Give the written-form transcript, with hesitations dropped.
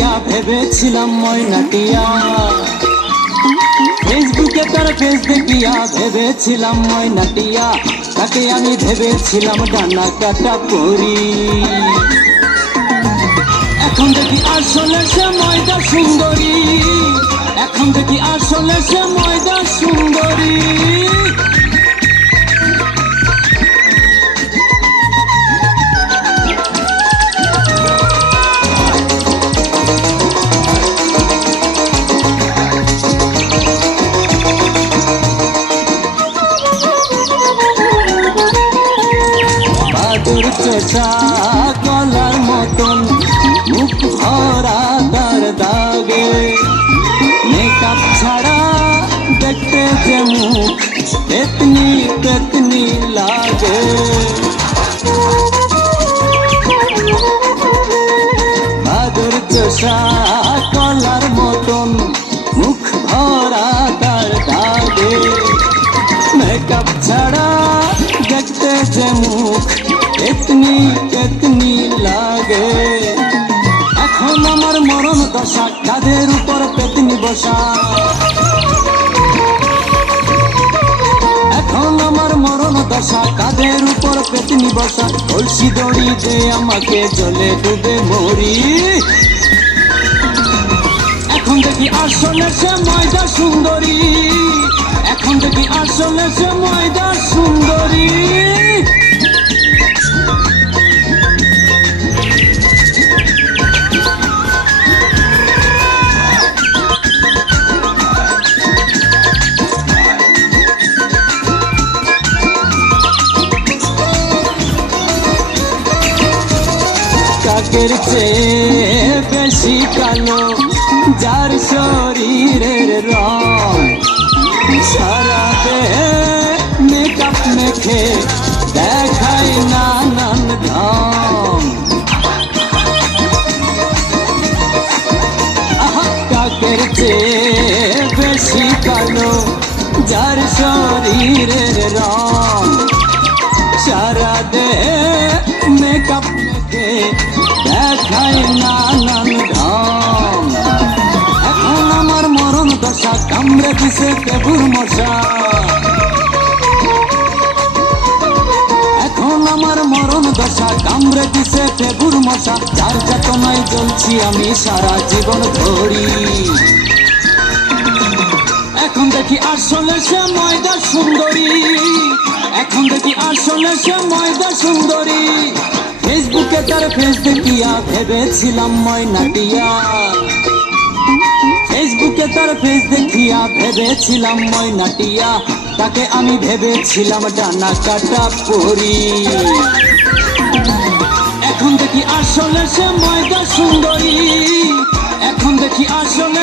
দেখিয়া ভেবেছিলাম ময়নাটিয়া, ফেসবুকে তার ফেস দেখিয়া ভেবেছিলাম ময়নাটিয়া, তাকে আমি ভেবেছিলাম ডানা কাটা পরি। এখন দেখি আসলে সে ময়দা সুন্দরী, এখন দেখি আসলে সে ময়দা সুন্দরী। বাদুর চোষা গলার মতন মুখ ভরা তার দাগে, মেকআপ ছাড়া দেখতে যে মুখ পেতনি পেতনি লাগে। বাদুর চোষা গলার মতন মুখ ভরা তার দাগে, মেকআপ ছাড়া দেখতে যে মুখ পেতনি পেতনি লাগে। এখন আমার মরণ দশা, কাঁধের উপর পেতনি বসা। এখন আমার মরণ দশা, কাঁধের উপর পেতনি বসা। কলসি দড়ি দে আমাকে জলে ডুবে মরি। এখন দেখি আসলে সে ময়দা সুন্দরী, এখন দেখি আসলে সে ময়দা সুন্দরী। কাকের চেয়ে বেশি কালো যার শরীরের রং, সারা দেহে মেকআপ মেখে দেখায় নানান ঢং। কাকের চেয়ে বেশি কালো যার শরীরের রং, সারা দেহে মেকআপ মেখে দেখায় নানান ঢং। এখন আমার মরণ দশা, কামড়ে দিছে টেবুর মশা। এখন আমার মরণ দশা, কামড়ে দিছে টেবুর মশা। যার যাতনায় জ্বলছি আমি সারা জীবন ধরি। এখন দেখি আসলে সে ময়দা সুন্দরী, এখন দেখি আসলে সে ময়দা সুন্দরী। ফেসবুকে তার ফেস দেখিয়া ভেবেছিলাম ময়নাটিয়া, ফেসবুকে তার ফেস দেখিয়া ভেবেছিলাম ময়নাটিয়া, তাকে আমি ভেবেছিলাম ডানা কাটা পরি। এখন দেখি আসলে সে ময়দা সুন্দরী, এখন দেখি আসলে